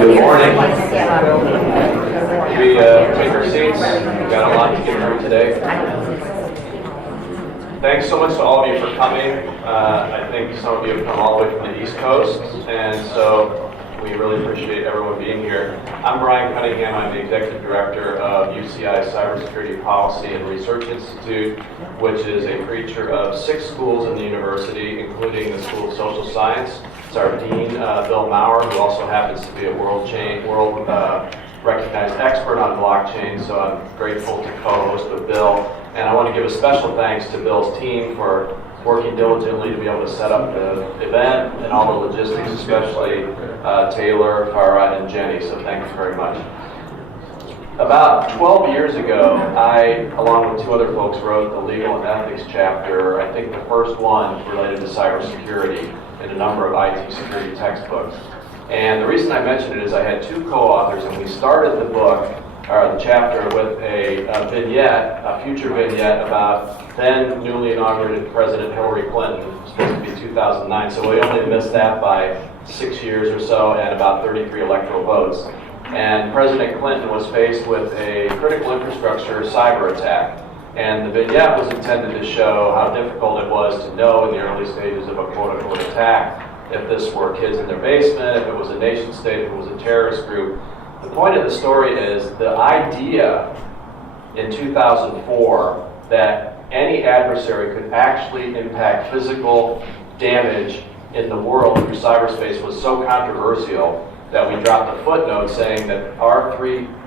Good morning. We take our seats. We've got a lot to get through today. Thanks so much to all of you for coming. I think some of you have come all the way from the East Coast, and so we really appreciate everyone being here. I'm Bryan Cunningham. I'm the Executive Director of UCI's Cybersecurity Policy and Research Institute, which is a creature of 6 schools in the university, including the School of Social Science. It's our Dean, Bill Maurer, who also happens to be a world recognized expert on blockchain, so I'm grateful to co-host with Bill. And I want to give a special thanks to Bill's team for working diligently to be able to set up the event and all the logistics, especially Taylor, Farah, and Jenny, so thank you very much. About 12 years ago, I, along with 2 other folks, wrote the Legal and Ethics chapter, I think the first one related to cybersecurity in a number of IT security textbooks. And the reason I mention it is I had 2 co-authors, and we started the book, or the chapter, with a vignette, a future vignette about then newly inaugurated President Hillary Clinton. It was supposed to be 2009, so we only missed that by 6 years or so and about 33 electoral votes. And President Clinton was faced with a critical infrastructure cyber attack. And the vignette was intended to show how difficult it was to know in the early stages of a quote-unquote attack, if this were kids in their basement, if it was a nation state, if it was a terrorist group. The point of the story is the idea in 2004 that any adversary could actually impact physical damage in the world through cyberspace was so controversial that we dropped a footnote saying that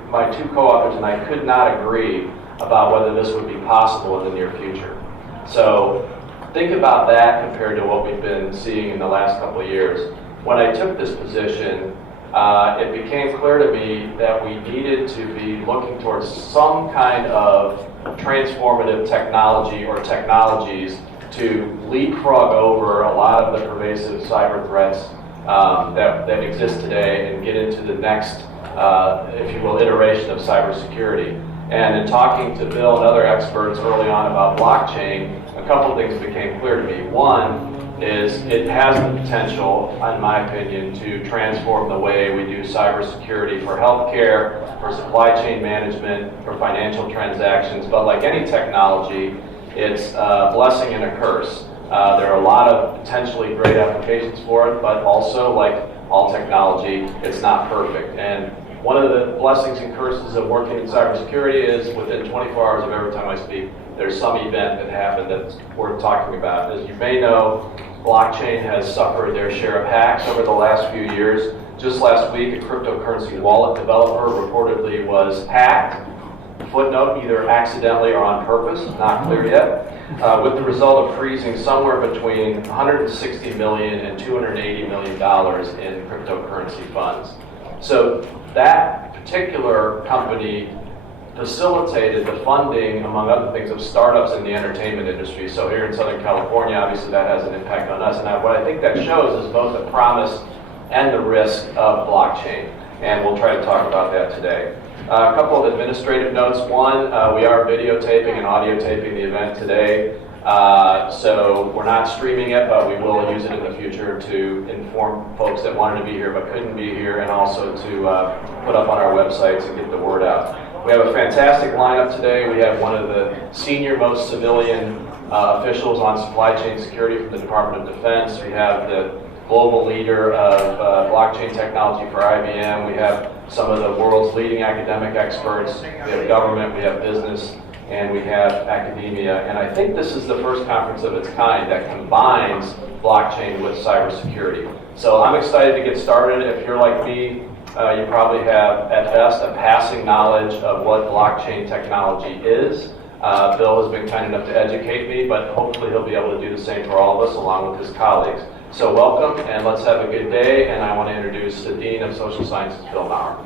my 2 co-authors and I could not agree about whether this would be possible in the near future. So think about that compared to what we've been seeing in the last couple of years. When I took this position, it became clear to me that we needed to be looking towards some kind of transformative technology or technologies to leapfrog over a lot of the pervasive cyber threats that exist today and get into the next, if you will, iteration of cybersecurity. And in talking to Bill and other experts early on about blockchain, a couple of things became clear to me. One is it has the potential, in my opinion, to transform the way we do cybersecurity for healthcare, for supply chain management, for financial transactions. But like any technology, it's a blessing and a curse. There are a lot of potentially great applications for it, but also, like all technology, it's not perfect. And one of the blessings and curses of working in cybersecurity is within 24 hours of every time I speak, there's some event that happened that's worth talking about. As you may know, blockchain has suffered their share of hacks over the last few years. Just last week, a cryptocurrency wallet developer reportedly was hacked. Footnote, either accidentally or on purpose, not clear yet, with the result of freezing somewhere between $160 million and $280 million in cryptocurrency funds. So that particular company facilitated the funding, among other things, of startups in the entertainment industry. So here in Southern California, obviously that has an impact on us. And what I think that shows is both the promise and the risk of blockchain. And we'll try to talk about that today. A couple of administrative notes. One, we are videotaping and audio taping the event today. So we're not streaming it, but we will use it in the future to inform folks that wanted to be here but couldn't be here, and also to put up on our websites and get the word out. We have a fantastic lineup today. We have one of the senior most civilian officials on supply chain security from the Department of Defense. We have the global leader of blockchain technology for IBM. We have some of the world's leading academic experts. We have government, we have business, and we have academia. And I think this is the first conference of its kind that combines blockchain with cybersecurity. So I'm excited to get started. If you're like me, you probably have, at best, a passing knowledge of what blockchain technology is. Bill has been kind enough to educate me, but hopefully he'll be able to do the same for all of us, along with his colleagues. So welcome, and let's have a good day. And I want to introduce the Dean of Social Sciences, Bill Maurer.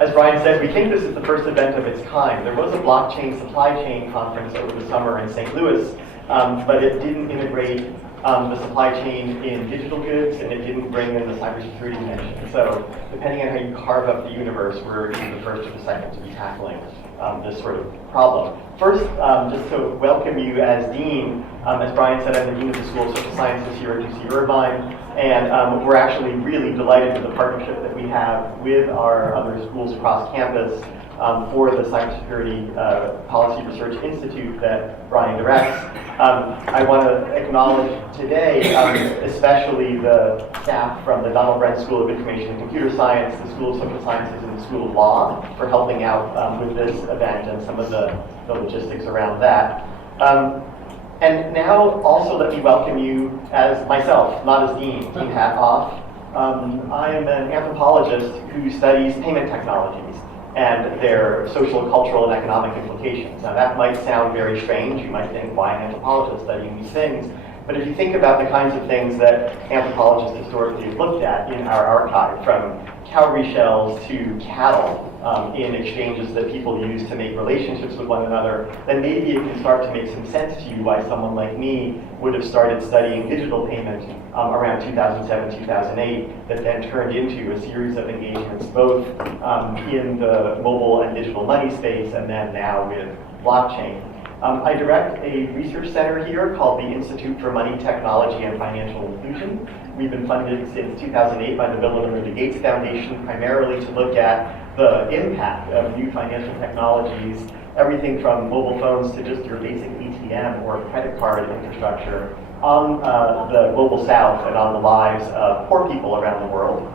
As Bryan said, we think this is the first event of its kind. There was a blockchain supply chain conference over the summer in St. Louis, but it didn't integrate the supply chain in digital goods, and it didn't bring in the cybersecurity dimension. So depending on how you carve up the universe, we're either the first or the second to be tackling this sort of problem. First, just to welcome you as Dean. As Bryan said, I'm the Dean of the School of Social Sciences here at UC Irvine, and we're actually really delighted with the partnership that we have with our other schools across campus for the Cybersecurity Policy Research Institute that Bryan directs. I want to acknowledge today, especially the staff from the Donald Brent School of Information and Computer Science, the School of Social Sciences, and the School of Law for helping out with this event and some of the logistics around that. And now also let me welcome you as myself, not as Dean hat off. I am an anthropologist who studies payment technologies and their social, cultural, and economic implications. Now that might sound very strange. You might think, why an anthropologist studying these things? But if you think about the kinds of things that anthropologists historically have looked at in our archive, from cowrie shells to cattle in exchanges that people use to make relationships with one another, then maybe it can start to make some sense to you why someone like me would have started studying digital payment around 2007, 2008, that then turned into a series of engagements both in the mobile and digital money space and then now with blockchain. I direct a research center here called the Institute for Money, Technology, and Financial Inclusion. We've been funded since 2008 by the Bill and Melinda Gates Foundation, primarily to look at the impact of new financial technologies, everything from mobile phones to just your basic ATM or credit card infrastructure on the global south and on the lives of poor people around the world.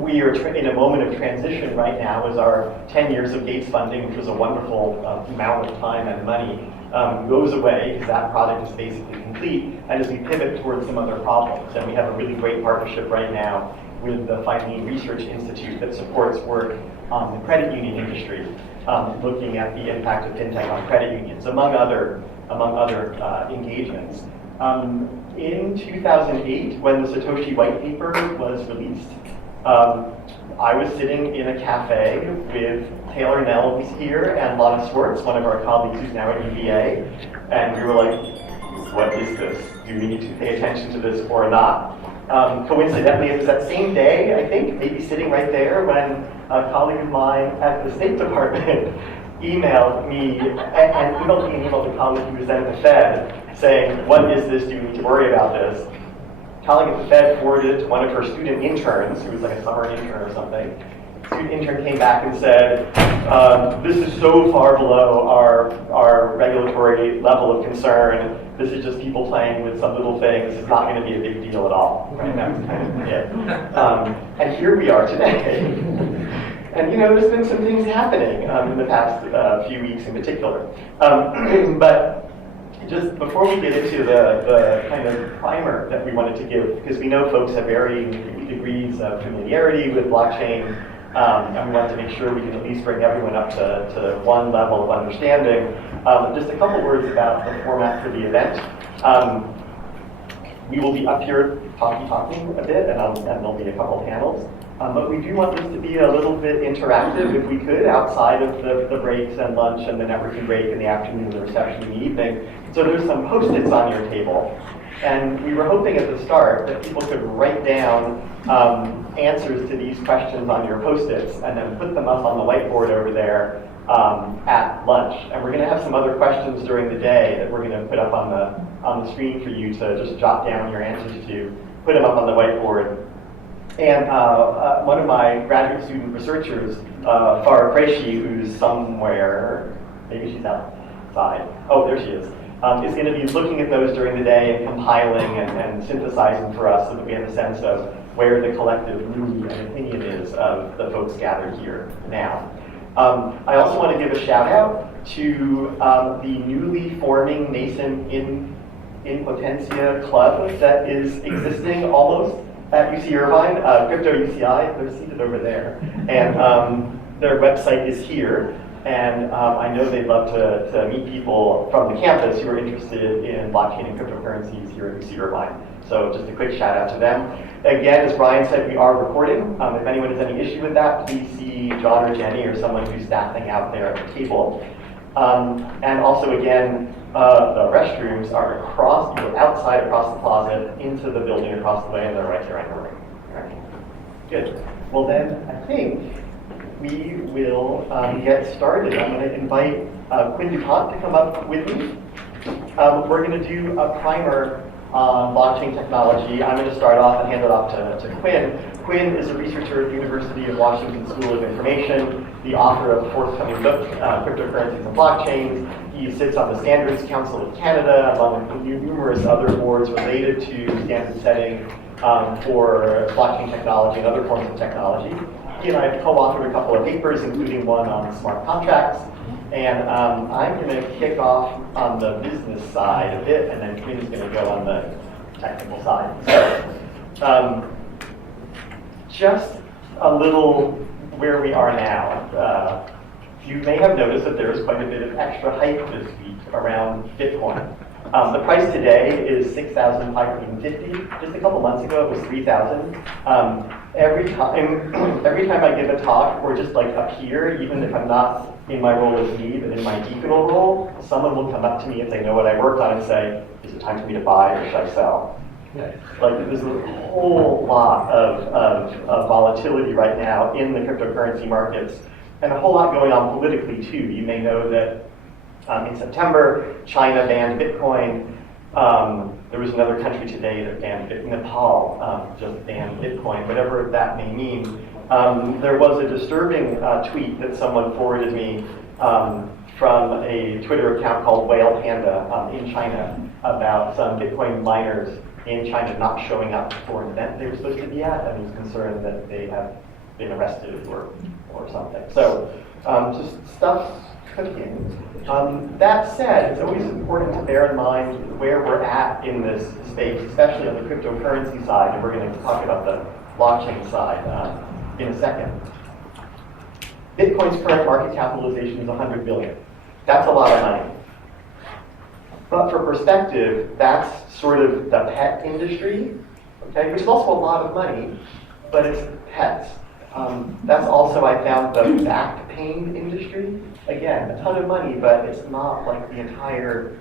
We are in a moment of transition right now as our 10 years of Gates funding, which was a wonderful amount of time and money, goes away because that project is basically complete, and as we pivot towards some other problems. And we have a really great partnership right now with the Filene Research Institute that supports work on the credit union industry, looking at the impact of fintech on credit unions, among other engagements. In 2008, when the Satoshi White Paper was released, I was sitting in a cafe with Taylor Nell, who's here, and Lana Swartz, one of our colleagues who's now at UVA, and we were like, what is this? Do we need to pay attention to this or not? Coincidentally, it was that same day, I think, maybe sitting right there, when a colleague of mine at the State Department emailed me, and emailed me and emailed a colleague who was then at the Fed, saying, what is this? Do we need to worry about this? Colleague at the Fed forwarded it to one of her student interns, who was like a summer intern or something. The student intern came back and said, this is so far below our regulatory level of concern. This is just people playing with some little thing. This is not going to be a big deal at all. Right? That was kind of it. And here we are today. And there's been some things happening in the past few weeks in particular. But just before we get into the kind of primer that we wanted to give, because we know folks have varying degrees of familiarity with blockchain, and we want to make sure we can at least bring everyone up to one level of understanding. Just a couple words about the format for the event. We will be up here talking a bit, and there'll be a couple panels. But we do want this to be a little bit interactive, if we could, outside of the breaks and lunch and the networking break in the afternoon and the reception in the evening. So there's some Post-its on your table. And we were hoping at the start that people could write down answers to these questions on your Post-its and then put them up on the whiteboard over there at lunch. And we're going to have some other questions during the day that we're going to put up on the screen for you to just jot down your answers to, put them up on the whiteboard. And one of my graduate student researchers, Farah Qureshi, who's somewhere, maybe she's outside. Oh, there she is going to be looking at those during the day and compiling and synthesizing for us so that we have a sense of where the collective mood and opinion is of the folks gathered here now. I also want to give a shout out to the newly forming nascent in Potentia club that is existing almost at UC Irvine, Crypto UCI. They're seated over there, and their website is here. And I know they'd love to meet people from the campus who are interested in blockchain and cryptocurrencies here at UC Irvine. So just a quick shout out to them. Again, as Bryan said, we are recording. If anyone has any issue with that, please see John or Jenny or someone who's staffing out there at the table. And also, again, the restrooms are across, you go outside across the closet, into the building across the way, and they're right here on the ring. Right. Good. Well then, I think we will get started. I'm going to invite Quinn DuPont to come up with me. We're going to do a primer on blockchain technology. I'm going to start off and hand it off to Quinn. Quinn is a researcher at the University of Washington School of Information, the author of the forthcoming book, Cryptocurrencies and Blockchains. He sits on the Standards Council of Canada, among numerous other boards related to standard setting for blockchain technology and other forms of technology. He and I have co-authored a couple of papers, including one on smart contracts. And I'm going to kick off on the business side a bit, and then Quinn's going to go on the technical side. So, just a little where we are now. You may have noticed that there is quite a bit of extra hype this week around Bitcoin. The price today is $6,550. Just a couple months ago, it was $3,000. Every time I give a talk, or just like up here, even if I'm not in my role as lead, but in my decanal role, someone will come up to me if they know what I work on and say, "Is it time for me to buy or should I sell?" Like there's a whole lot of volatility right now in the cryptocurrency markets, and a whole lot going on politically too. You may know that in September, China banned Bitcoin. There was another country today that banned Nepal just banned Bitcoin, whatever that may mean. There was a disturbing tweet that someone forwarded me from a Twitter account called Whale Panda in China about some Bitcoin miners in China not showing up for an event they were supposed to be at, and was concerned that they have been arrested or something. So just stuff cooking. That said, it's always important to bear in mind where we're at in this space, especially on the cryptocurrency side, and we're going to talk about the blockchain side in a second. Bitcoin's current market capitalization is $100 billion. That's a lot of money. But for perspective, that's sort of the pet industry, okay, which is also a lot of money, but it's pets. That's also, I found, the back pain industry. Again, a ton of money, but it's not like the entire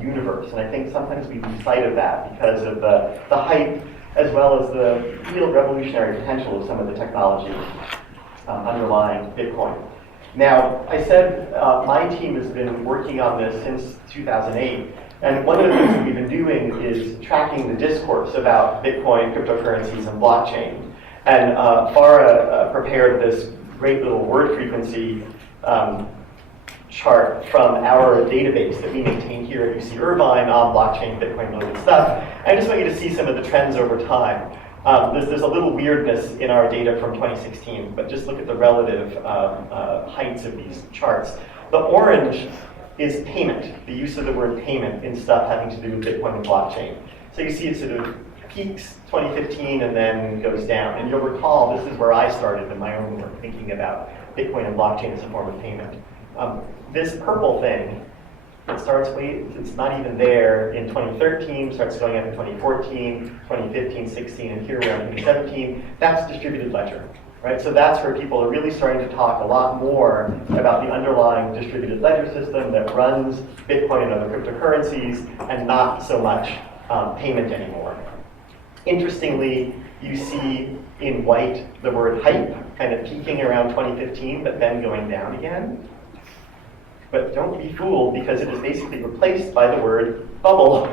universe. And I think sometimes we lose sight of that because of the hype, as well as the real revolutionary potential of some of the technology underlying Bitcoin. Now, I said my team has been working on this since 2008. And one of the things that we've been doing is tracking the discourse about Bitcoin, cryptocurrencies, and blockchain. And Farah prepared this great little word frequency chart from our database that we maintain here at UC Irvine on blockchain, Bitcoin-related stuff. I just want you to see some of the trends over time. There's a little weirdness in our data from 2016, but just look at the relative heights of these charts. The orange is payment, the use of the word payment in stuff having to do with Bitcoin and blockchain. So you see it sort of peaks 2015 and then goes down. And you'll recall this is where I started in my own work, thinking about Bitcoin and blockchain as a form of payment. This purple thing, it's not even there in 2013, starts going up in 2014, 2015, 16, and here we're in 2017. That's distributed ledger, right? So that's where people are really starting to talk a lot more about the underlying distributed ledger system that runs Bitcoin and other cryptocurrencies, and not so much payment anymore. Interestingly, you see in white the word hype kind of peaking around 2015, but then going down again. But don't be fooled, because it is basically replaced by the word bubble.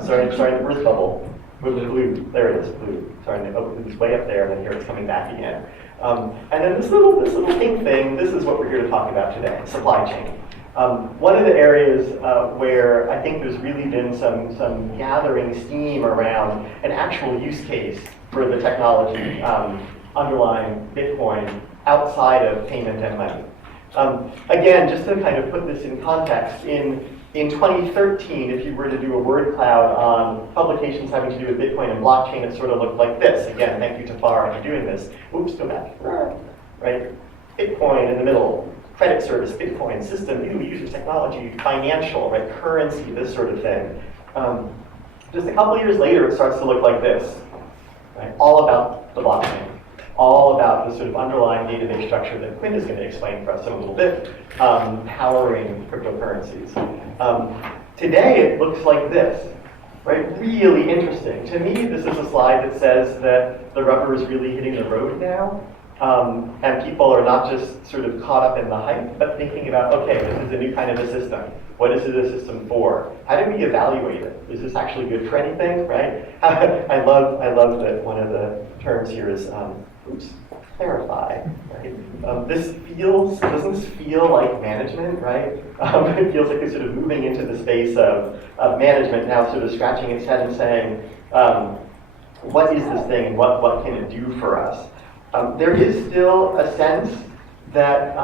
Sorry, the word bubble. Blue. There it is, blue. Sorry, it was way up there, and then here it's coming back again. And then this little pink thing, this is what we're here to talk about today, supply chain. One of the areas where I think there's really been some gathering steam around an actual use case for the technology underlying Bitcoin outside of payment and money. Again, just to kind of put this in context, in 2013, if you were to do a word cloud on publications having to do with Bitcoin and blockchain, it sort of looked like this. Again, thank you to Farah for doing this. Oops, go back. Right? Bitcoin in the middle. Credit service, Bitcoin, system, new user technology, financial, right? Currency, this sort of thing. Just a couple years later, it starts to look like this. Right? All about the blockchain. all about the sort of underlying database structure that Quinn is going to explain for us in a little bit, powering cryptocurrencies. Today, it looks like this, right? Really interesting. To me, this is a slide that says that the rubber is really hitting the road now. And people are not just sort of caught up in the hype, but thinking about, okay, this is a new kind of a system. What is it a system for? How do we evaluate it? Is this actually good for anything, right? I love that one of the terms here is, clarify, right? This doesn't feel like management, right? It feels like it's sort of moving into the space of management now, sort of scratching its head and saying, what is this thing and what can it do for us? There is still a sense that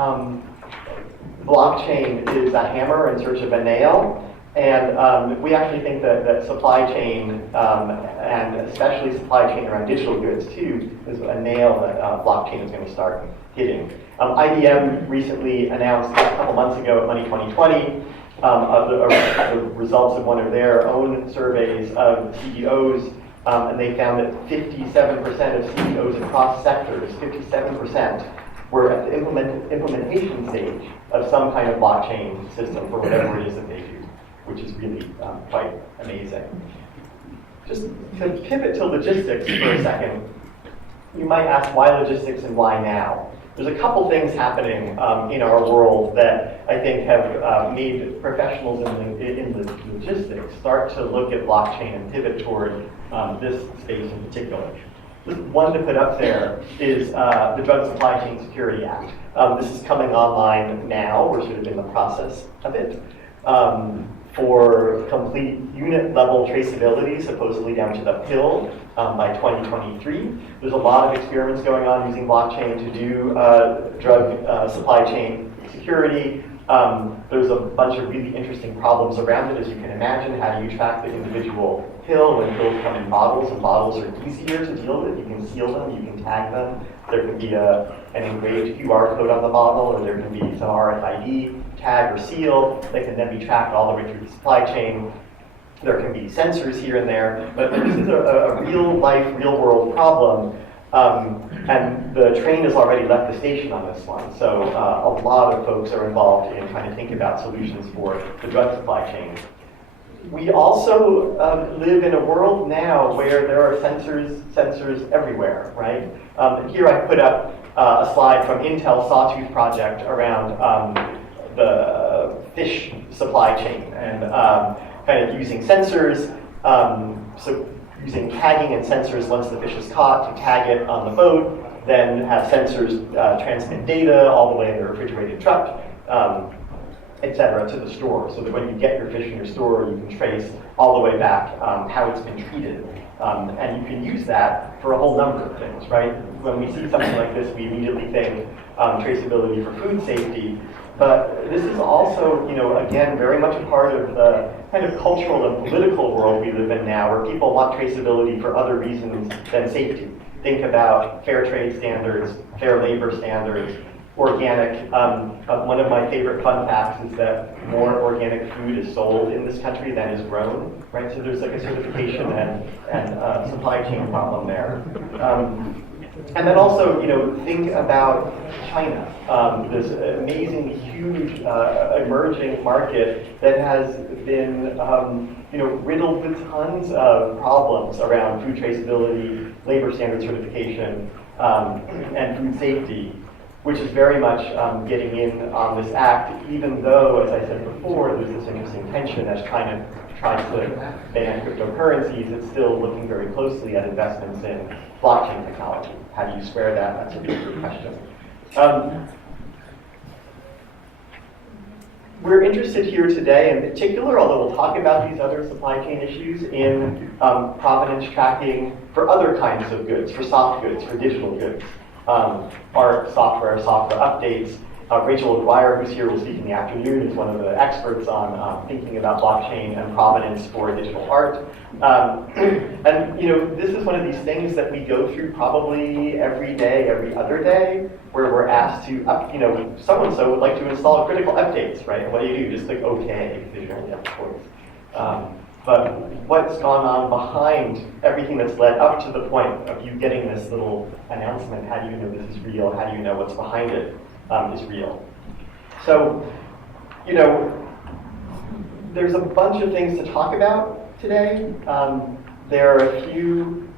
blockchain is a hammer in search of a nail, and we actually think that supply chain, and especially supply chain around digital goods too, is a nail that blockchain is going to start hitting. IBM recently announced a couple months ago at Money 2020 the results of one of their own surveys of CEOs. And they found that 57% of CEOs across sectors, 57%, were at the implementation stage of some kind of blockchain system for whatever it is that they do, which is really quite amazing. Just to pivot to logistics for a second, you might ask why logistics and why now? There's a couple things happening in our world that I think have made professionals in the logistics start to look at blockchain and pivot toward this space in particular. One to put up there is the Drug Supply Chain Security Act. This is coming online now. We're sort of in the process of it. For complete unit-level traceability, supposedly down to the pill by 2023. There's a lot of experiments going on using blockchain to do drug supply chain security. There's a bunch of really interesting problems around it, as you can imagine. How do you track the individual pill when pills come in bottles, and bottles are easier to deal with? You can seal them, you can tag them. There can be an engraved QR code on the bottle, or there can be some RFID tag or seal that can then be tracked all the way through the supply chain. There can be sensors here and there, but this is a real-life, real-world problem. And the train has already left the station on this one, so a lot of folks are involved in trying to think about solutions for the drug supply chain. We also live in a world now where there are sensors everywhere, right? Here I put up a slide from Intel's Sawtooth project around the fish supply chain and kind of using sensors, so using tagging and sensors once the fish is caught to tag it on the boat, then have sensors transmit data all the way in the refrigerated truck, et cetera, to the store, so that when you get your fish in your store, you can trace all the way back how it's been treated. And you can use that for a whole number of things, right? When we see something like this, we immediately think traceability for food safety. But this is also, again, very much a part of the kind of cultural and political world we live in now, where people want traceability for other reasons than safety. Think about fair trade standards, fair labor standards, organic. One of my favorite fun facts is that more organic food is sold in this country than is grown, right? So there's like a certification and supply chain problem there. And then also, think about China, this amazing, huge, emerging market that has been, riddled with tons of problems around food traceability, labor standard certification, and food safety, which is very much getting in on this act, even though, as I said before, there's this interesting tension as China tries to ban cryptocurrencies. It's still looking very closely at investments in blockchain technology. How do you square that? That's a really good question. We're interested here today in particular, although we'll talk about these other supply chain issues, in provenance tracking for other kinds of goods, for soft goods, for digital goods. Art, software updates. Rachel Dwyer, who's here, will speak in the afternoon, is one of the experts on thinking about blockchain and provenance for digital art. And this is one of these things that we go through probably every day, every other day, where we're asked to so-and-so would like to install critical updates, right? And what do? Just click OK, visually, of course. but what's gone on behind everything that's led up to the point of you getting this little announcement? How do you know this is real? How do you know what's behind it is real? So, there's a bunch of things to talk about today. There are a few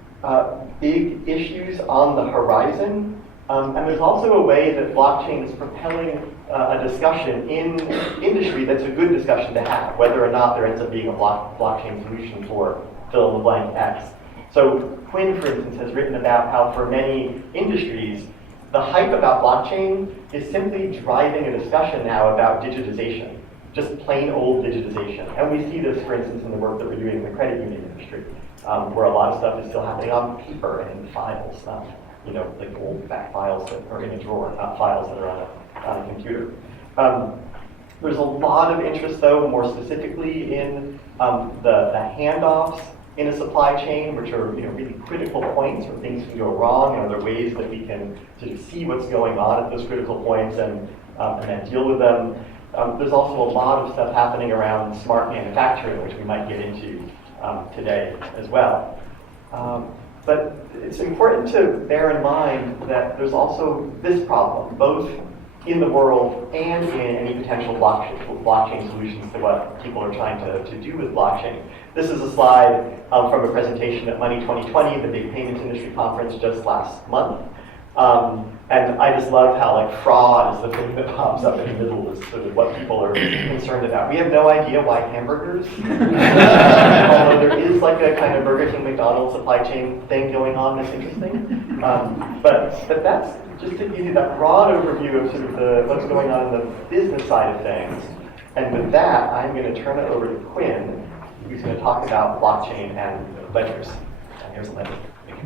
big issues on the horizon, and there's also a way that blockchain is propelling a discussion in industry that's a good discussion to have, whether or not there ends up being a blockchain solution for fill in the blank X. So Quinn, for instance, has written about how for many industries, the hype about blockchain is simply driving a discussion now about digitization, just plain old digitization. And we see this, for instance, in the work that we're doing in the credit union industry, where a lot of stuff is still happening on paper and in files, not like old back files that are in a drawer, not files that are on a computer. There's a lot of interest, though, more specifically in the handoffs in a supply chain, which are really critical points where things can go wrong, and are there ways that we can sort of see what's going on at those critical points and then deal with them. There's also a lot of stuff happening around smart manufacturing, which we might get into today as well. But it's important to bear in mind that there's also this problem, both in the world and in any potential blockchain solutions to what people are trying to do with blockchain. This is a slide from a presentation at Money 2020, the big payments industry conference just last month. And I just love how fraud is the thing that pops up in the middle is sort of what people are concerned about. We have no idea why hamburgers, although there is a kind of Burger King, McDonald's supply chain thing going on that's interesting. But that's just to give you that broad overview of sort of what's going on in the business side of things. And with that, I'm going to turn it over to Quinn, who's going to talk about blockchain and ledgers. And here's a ledger.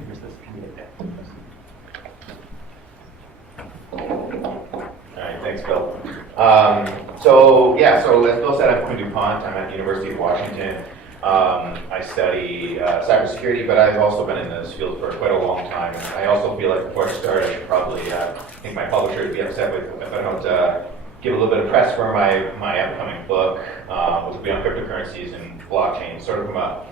Here's this community there. All right, thanks, Bill. So as Bill said, I'm Quinn DuPont. I'm at the University of Washington. I study cybersecurity, but I've also been in this field for quite a long time. And I also feel like before I start, I should probably think my publisher would be upset if I don't give a little bit of press for my upcoming book, which will be on cryptocurrencies and blockchain, sort of from a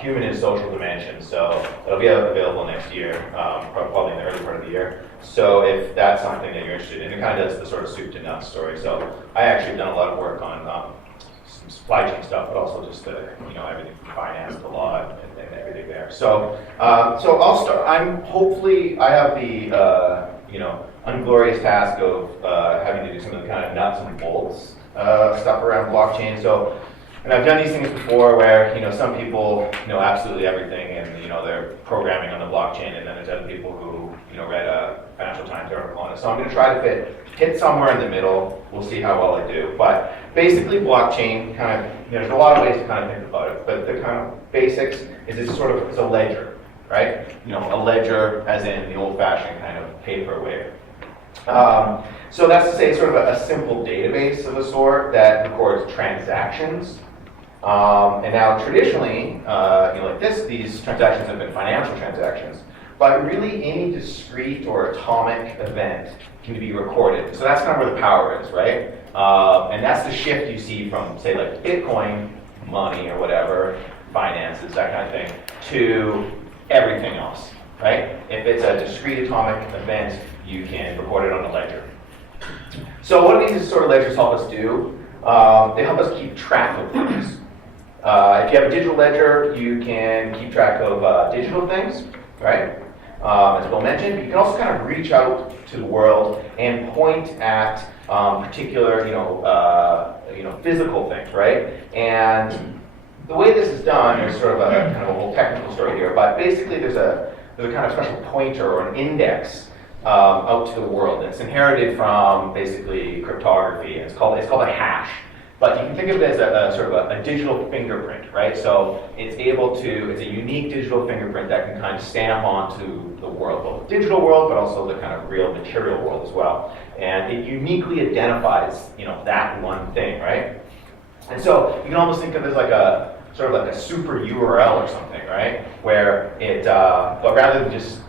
human and social dimension. So it'll be available next year, probably in the early part of the year. So if that's something that you're interested in, it kind of does the sort of soup to nuts story. So I actually have done a lot of work on some supply chain stuff, but also just everything from finance to law and everything there. So I'll start. I have the unglorious task of having to do some of the kind of nuts and bolts stuff around blockchain. And I've done these things before where, some people know absolutely everything and, they're programming on the blockchain, and then there's other people who, read a Financial Times article on it. So I'm going to try to hit somewhere in the middle. We'll see how well I do. But basically blockchain kind of, there's a lot of ways to kind of think about it. But the kind of basics is it's a ledger, right? A ledger as in the old-fashioned kind of paper way. So that's to say sort of a simple database of a sort that records transactions. And now traditionally, like these transactions have been financial transactions, but really any discrete or atomic event can be recorded. So that's kind of where the power is, right? And that's the shift you see from, say, like Bitcoin, money or whatever, finances, that kind of thing, to everything else, right? If it's a discrete atomic event, you can record it on a ledger. So what do these sort of ledgers help us do? They help us keep track of things. If you have a digital ledger, you can keep track of digital things, right? As Bill mentioned, you can also kind of reach out to the world and point at particular, physical things, right? And the way this is done, there's sort of a kind of a whole technical story here, but basically there's a kind of special pointer or an index out to the world. It's inherited from basically cryptography, and it's called a hash. But you can think of it as a sort of a digital fingerprint, right? So it's a unique digital fingerprint that can kind of stamp onto the world, both the digital world, but also the kind of real material world as well. And it uniquely identifies, that one thing, right? And so you can almost think of it as like a sort of like a super URL or something, right? Where it, but rather than just,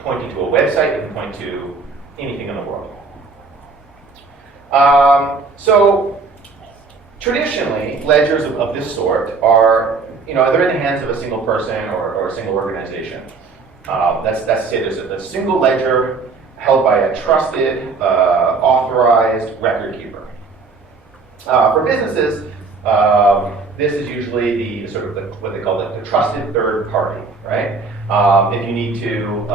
pointing to a website, it can point to anything in the world. So traditionally, ledgers of this sort are they're in the hands of a single person or a single organization. That's to say there's a single ledger held by a trusted, authorized record keeper. For businesses, this is usually the sort of what they call the trusted third party, right? If you need to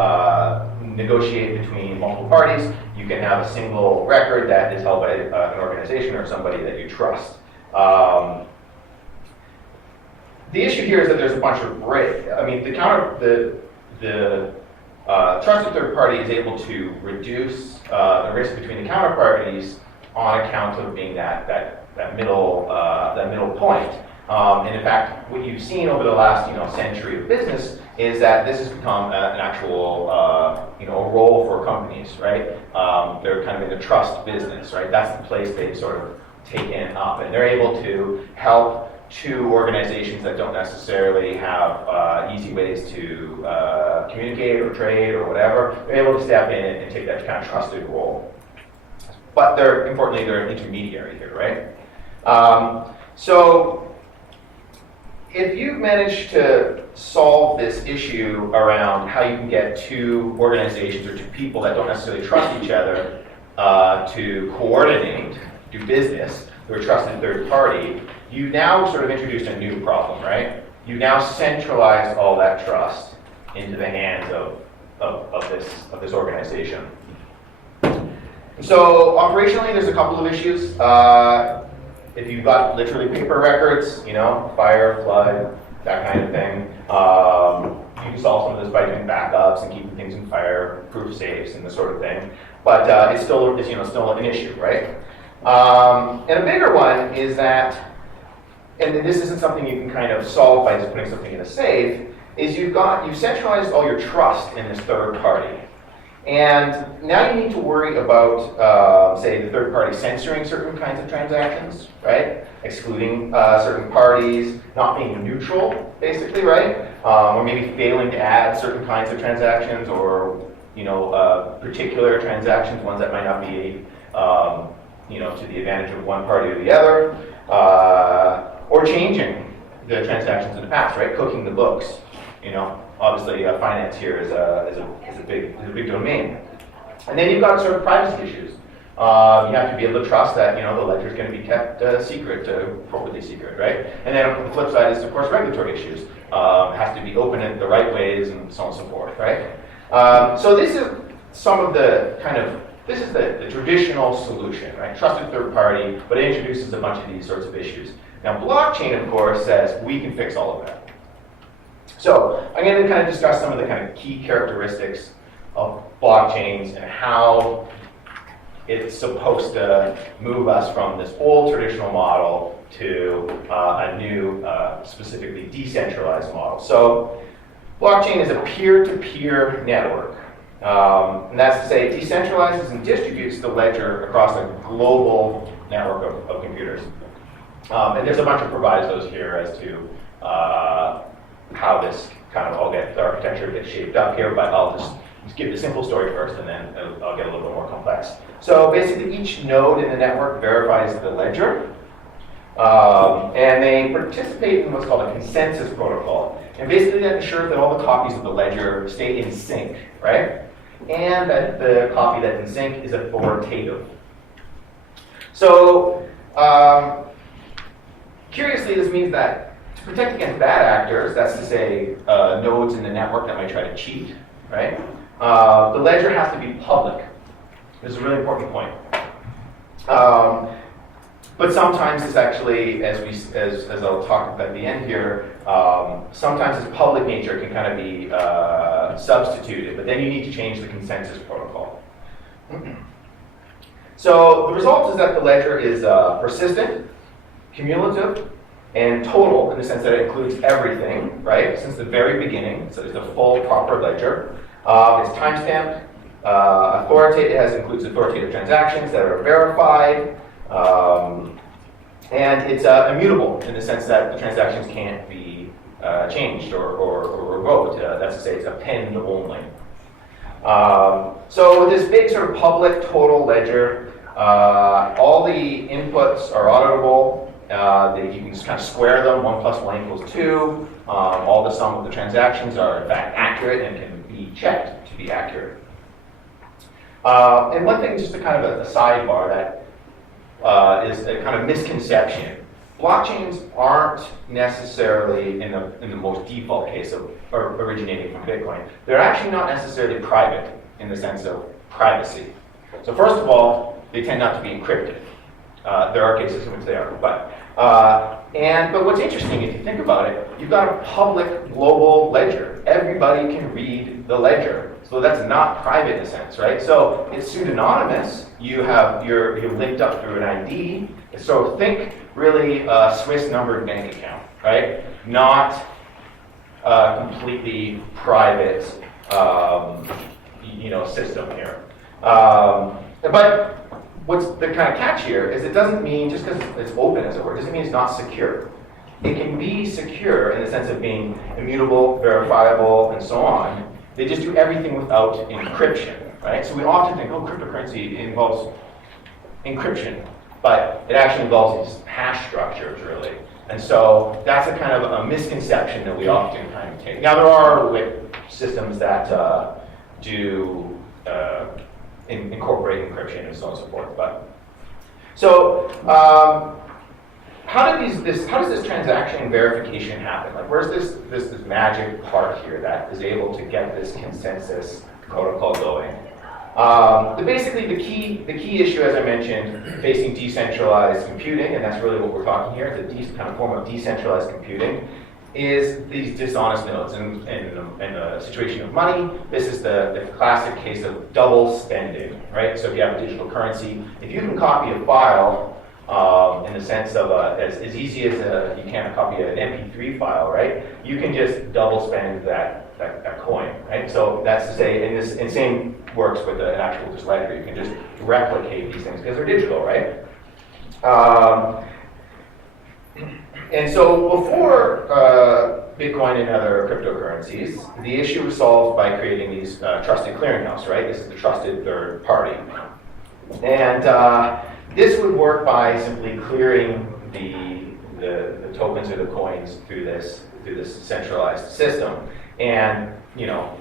negotiate between multiple parties, you can have a single record that is held by an organization or somebody that you trust. The issue here is that there's a bunch of the trusted third party is able to reduce the risk between the counterparties on account of being that middle point. And in fact, what you've seen over the last century of business is that this has become an actual a role for companies, right? They're kind of in the trust business, right? That's the place they've sort of taken up, and they're able to help two organizations that don't necessarily have easy ways to communicate or trade or whatever. They're able to step in and take that kind of trusted role. But importantly, they're an intermediary here, right? So if you've managed to solve this issue around how you can get two organizations or two people that don't necessarily trust each other to coordinate, do business through a trusted third party, you now sort of introduced a new problem, right? You now centralized all that trust into the hands of this organization. So operationally, there's a couple of issues. If you've got literally paper records, fire, flood, that kind of thing, you can solve some of this by doing backups and keeping things in fire-proof safes and this sort of thing. But it's still an issue, right? And a bigger one is that, and this isn't something you can kind of solve by just putting something in a safe, is you've centralized all your trust in this third party. And now you need to worry about, say, the third party censoring certain kinds of transactions, right? Excluding certain parties, not being neutral, basically, right? Or maybe failing to add certain kinds of transactions or, particular transactions, ones that might not be, to the advantage of one party or the other, or changing the transactions in the past, right? Cooking the books, Obviously, finance here is a big domain. And then you've got sort of privacy issues. You have to be able to trust that the ledger is going to be kept secret, appropriately secret, right? And then on the flip side is, of course, regulatory issues. Has to be open in the right ways and so on and so forth, right? So this is this is the traditional solution, right? Trusted third party, but it introduces a bunch of these sorts of issues. Now, blockchain, of course, says we can fix all of that. So I'm going to kind of discuss some of the kind of key characteristics of blockchains and how it's supposed to move us from this old traditional model to a new, specifically decentralized model. So blockchain is a peer-to-peer network. And that's to say it decentralizes and distributes the ledger across a global network of computers. And there's a bunch of provisos here as to how this kind of the architecture gets shaped up here, but I'll just give the simple story first and then I'll get a little bit more complex. So basically each node in the network verifies the ledger, and they participate in what's called a consensus protocol. And basically that ensures that all the copies of the ledger stay in sync, right? And that the copy that's in sync is authoritative. So curiously, this means that to protect against bad actors, that's to say nodes in the network that might try to cheat, right? The ledger has to be public. This is a really important point. But sometimes it's actually, as I'll talk about at the end here, sometimes its public nature can kind of be substituted, but then you need to change the consensus protocol. So the result is that the ledger is persistent, cumulative, and total in the sense that it includes everything, right, since the very beginning. So it's a full, proper ledger. It's time-stamped, includes authoritative transactions that are verified, and it's immutable in the sense that the transactions can't be changed or revoked. That's to say, it's append only. So with this big sort of public total ledger, all the inputs are auditable You can just kind of square them. 1 + 1 = 2. All the sum of the transactions are in fact accurate and can be checked to be accurate. And one thing, just a kind of a sidebar that is a kind of misconception. Blockchains aren't necessarily, in the most default case of originating from Bitcoin, they're actually not necessarily private in the sense of privacy. So first of all, they tend not to be encrypted. There are cases in which they are, but what's interesting, if you think about it, you've got a public global ledger. Everybody can read the ledger, so that's not private in a sense, right? So it's pseudonymous. You're linked up through an ID. So think really a Swiss numbered bank account, right? Not completely private, system here. But what's the kind of catch here is it doesn't mean, just because it's open as it were, doesn't mean it's not secure. It can be secure in the sense of being immutable, verifiable, and so on. They just do everything without encryption, right? So we often think, oh, cryptocurrency involves encryption, but it actually involves these hash structures, really. And so that's a kind of a misconception that we often kind of take. Now, there are systems that do incorporate encryption and so on and so forth. How does this transaction verification happen? Like, where's this magic part here that is able to get this consensus protocol going? Basically, the key issue, as I mentioned, facing decentralized computing, and that's really what we're talking here. It's a kind of form of decentralized computing, is these dishonest nodes. And in a situation of money, this is the classic case of double spending, right? So if you have a digital currency, if you can copy a file in the sense of as easy as you can copy an MP3 file, right? You can just double spend that coin, right? So that's to say, and same works with an actual just ledger. You can just replicate these things because they're digital, right? And so before Bitcoin and other cryptocurrencies, the issue was solved by creating these trusted clearinghouse, right? This is the trusted third party. And this would work by simply clearing the tokens or the coins through this centralized system. And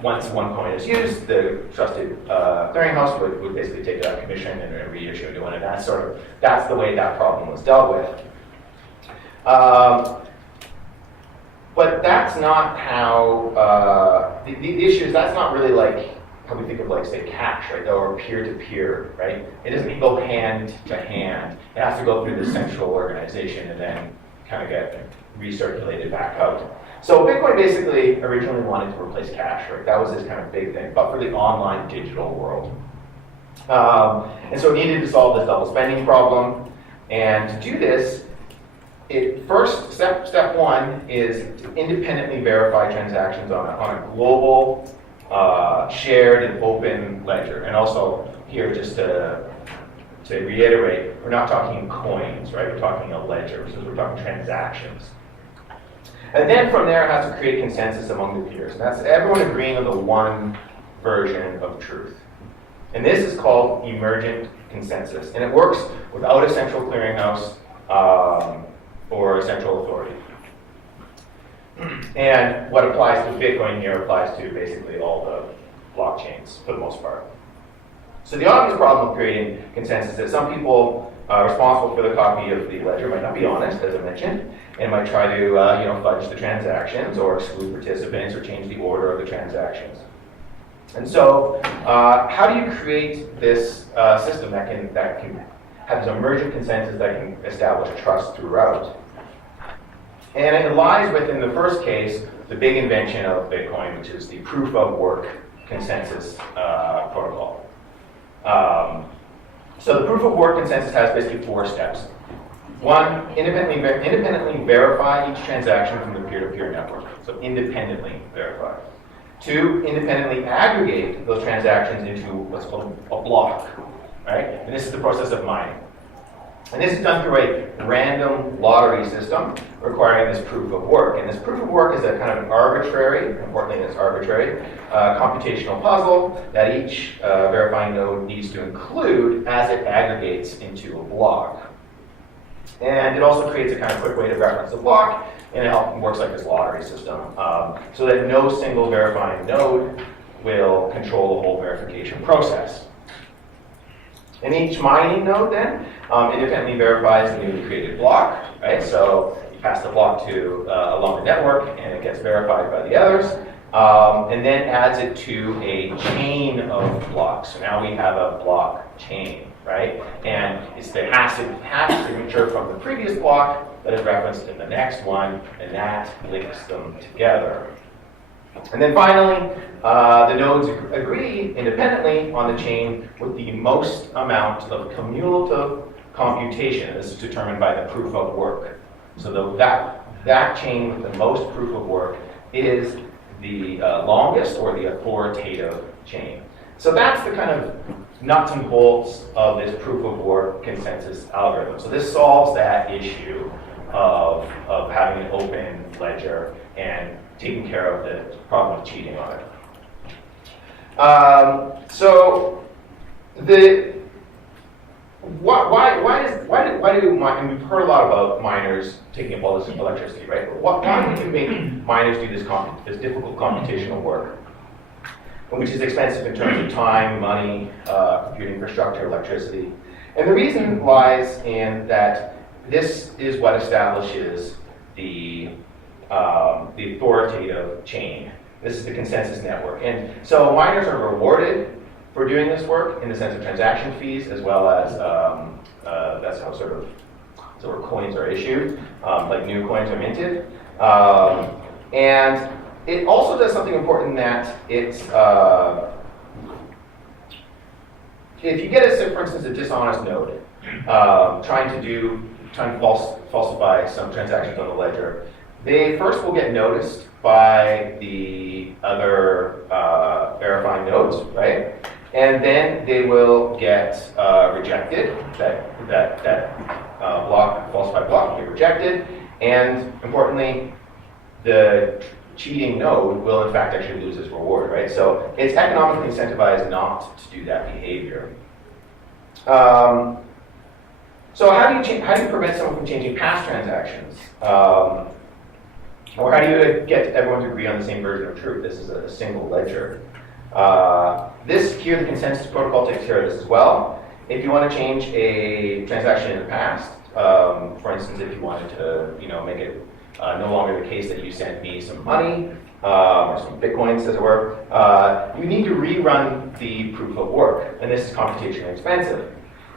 once one coin is used, the trusted clearinghouse would basically take a commission and reissue a new one. And that's the way that problem was dealt with. But that's not how the issue is. That's not really like how we think of, like, say, cash, right? Or peer-to-peer, right? It doesn't go hand to hand. It has to go through the central organization and then kind of get recirculated back out. So Bitcoin basically originally wanted to replace cash, right? That was this kind of big thing, but for the online digital world. And so it needed to solve this double spending problem. And to do this, step one is to independently verify transactions on a global, shared and open ledger. And also here, just to reiterate, we're not talking coins, right? We're talking a ledger, so we're talking transactions. And then from there, it has to create consensus among the peers. And that's everyone agreeing on the one version of truth. And this is called emergent consensus. And it works without a central clearinghouse or a central authority. And what applies to Bitcoin here applies to basically all the blockchains for the most part. So the obvious problem of creating consensus is that some people responsible for the copy of the ledger might not be honest, as I mentioned, and might try to fudge the transactions or exclude participants or change the order of the transactions. And so how do you create this system that can have this emergent consensus that can establish trust throughout? And it lies within the first case, the big invention of Bitcoin, which is the proof of work consensus protocol. So the proof of work consensus has basically 4 steps. 1, independently verify each transaction from the peer-to-peer network. So independently verify. 2, independently aggregate those transactions into what's called a block, right? And this is the process of mining. And this is done through a random lottery system requiring this proof of work. And this proof of work is a kind of arbitrary, importantly it's arbitrary, computational puzzle that each verifying node needs to include as it aggregates into a block. And it also creates a kind of quick way to reference the block, and it works like this lottery system, so that no single verifying node will control the whole verification process. And each mining node then independently verifies the newly created block, right? So you pass the block to along the network, and it gets verified by the others, and then adds it to a chain of blocks. So now we have a block chain, right? And it's the hash signature from the previous block that is referenced in the next one, and that links them together. And then finally, the nodes agree independently on the chain with the most amount of cumulative computation. This is determined by the proof of work. So that chain with the most proof of work is the longest or the authoritative chain. So that's the kind of nuts and bolts of this proof of work consensus algorithm. So this solves that issue of having an open ledger and taking care of the problem of cheating on it. Why do and we've heard a lot about miners taking up all this electricity, right? Why do you make miners do this difficult computational work, which is expensive in terms of time, money, computing infrastructure, electricity? And the reason lies in that this is what establishes the authoritative chain. This is the consensus network. And so miners are rewarded for doing this work in the sense of transaction fees, as well as that's how sort of coins are issued, like new coins are minted. And it also does something important that it's, if you get for instance, a dishonest node trying to falsify some transactions on the ledger, they first will get noticed by the other verifying nodes, right? And then they will get rejected. That falsified block will be rejected. And importantly, the cheating node will in fact actually lose its reward, right? So it's economically incentivized not to do that behavior. So how do you prevent someone from changing past transactions? Or how do you get everyone to agree on the same version of truth? This is a single ledger. This here, the consensus protocol takes care of this as well. If you want to change a transaction in the past, for instance, if you wanted to, make it no longer the case that you sent me some money or some bitcoins, as it were, you need to rerun the proof of work, and this is computationally expensive,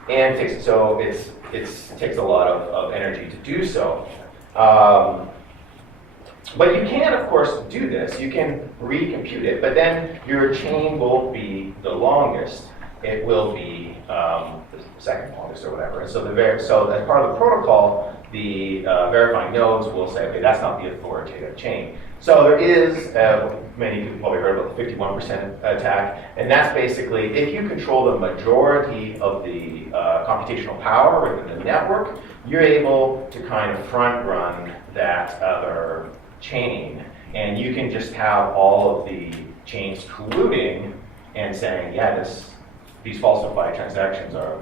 and it takes a lot of energy to do so. But you can, of course, do this. You can recompute it, but then your chain won't be the longest. It will be the second longest or whatever. And so, so as part of the protocol, the verifying nodes will say, okay, that's not the authoritative chain. So there is, many people probably heard about the 51% attack, and that's basically, if you control the majority of the computational power within the network, you're able to kind of front run that other chain, and you can just have all of the chains colluding and saying, yeah, these falsified transactions are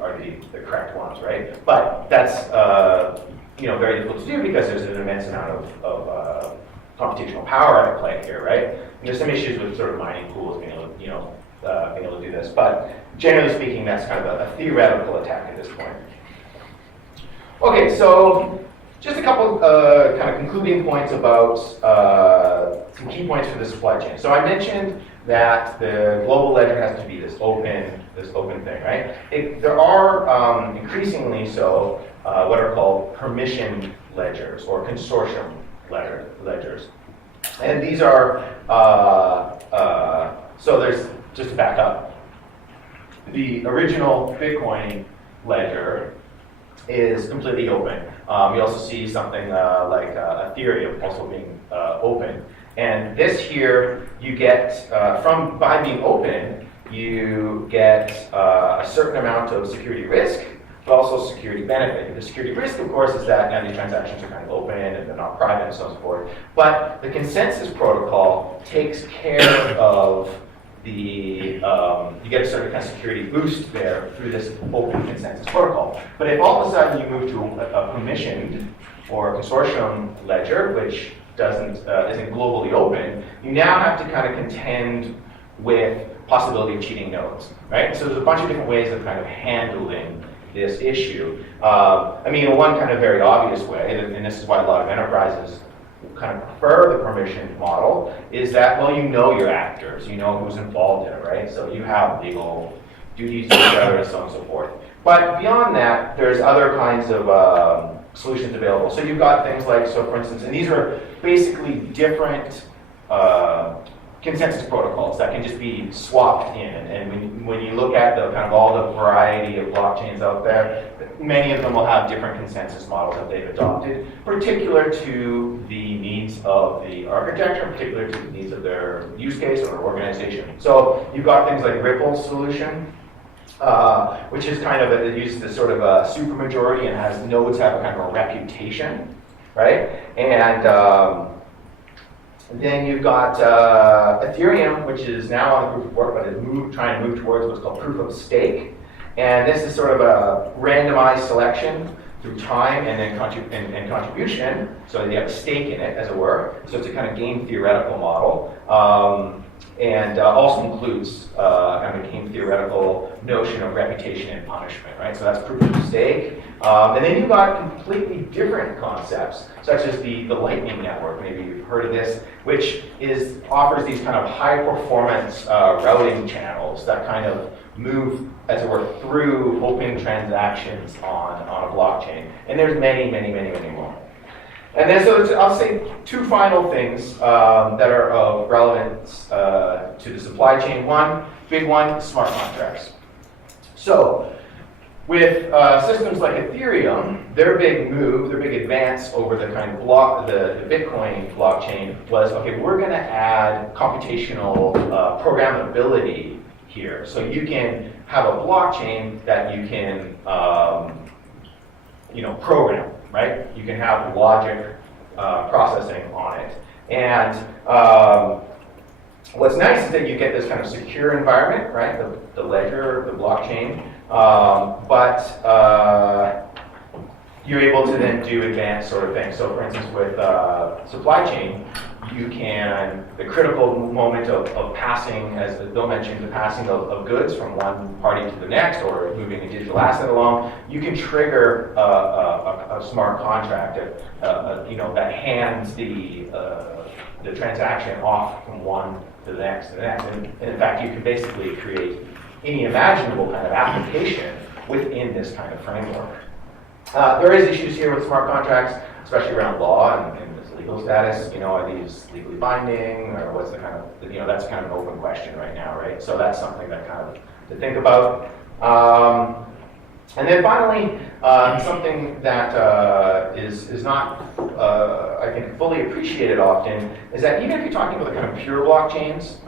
the correct ones, right? But that's very difficult to do because there's an immense amount of computational power at play here, right? And there's some issues with sort of mining pools being able to do this, but generally speaking, that's kind of a theoretical attack at this point. Okay, so just a couple kind of concluding points about some key points for the supply chain. So I mentioned that the global ledger has to be this open thing, right? There are increasingly so what are called permission ledgers or consortium ledgers, and these are so there's just to back up. The original Bitcoin ledger is completely open. You also see something like Ethereum also being open. And this here, you get, by being open, you get a certain amount of security risk, but also security benefit. The security risk, of course, is that now these transactions are kind of open and they're not private and so on and so forth. But the consensus protocol takes care of you get a certain kind of security boost there through this open consensus protocol. But if all of a sudden you move to a permissioned or a consortium ledger, which isn't globally open, you now have to kind of contend with possibility of cheating nodes, right? So there's a bunch of different ways of kind of handling this issue. I mean, one kind of very obvious way, and this is why a lot of enterprises kind of prefer the permissioned model, is that, well, you know your actors, you know who's involved in it, right? So you have legal duties to each other and so on and so forth. But beyond that, there's other kinds of solutions available. So you've got things like, so for instance, and these are basically different consensus protocols that can just be swapped in. And when you look at the kind of all the variety of blockchains out there, many of them will have different consensus models that they've adopted, particular to the needs of the architecture, particular to the needs of their use case or organization. So you've got things like Ripple's solution, which is kind of it uses this sort of a supermajority and has nodes have a kind of a reputation, right? And then you've got Ethereum, which is now on the proof of work, but is trying to move towards what's called proof of stake. And this is sort of a randomized selection through time and then contribution, so you have a stake in it, as it were. So it's a kind of game theoretical model. And also includes kind of a game theoretical notion of reputation and punishment, right? So that's proof of stake. And then you've got completely different concepts, such as the Lightning Network. Maybe you've heard of this, which offers these kind of high performance routing channels that kind of move, as it were, through open transactions on a blockchain. And there's many, many, many, many more. And then, so I'll say two final things that are of relevance to the supply chain. One, big one, smart contracts. So, with systems like Ethereum, their big move, their big advance over the kind of the Bitcoin blockchain was, okay, we're going to add computational programmability here. So you can have a blockchain that you can, program. Right? You can have logic processing on it. And what's nice is that you get this kind of secure environment, right? The ledger, the blockchain. But you're able to then do advanced sort of things. So for instance, with supply chain, you can, the critical moment of passing, as Bill mentioned, the passing of goods from one party to the next, or moving a digital asset along, you can trigger a smart contract that hands the transaction off from one to the next to the next. And in fact, you can basically create any imaginable kind of application within this kind of framework. There is issues here with smart contracts, especially around law and legal status. Are these legally binding, or what's the kind of, that's kind of an open question right now, right? So that's something that kind of to think about. And then finally, something that is not, I think, fully appreciated often is that even if you're talking about the kind of pure blockchains,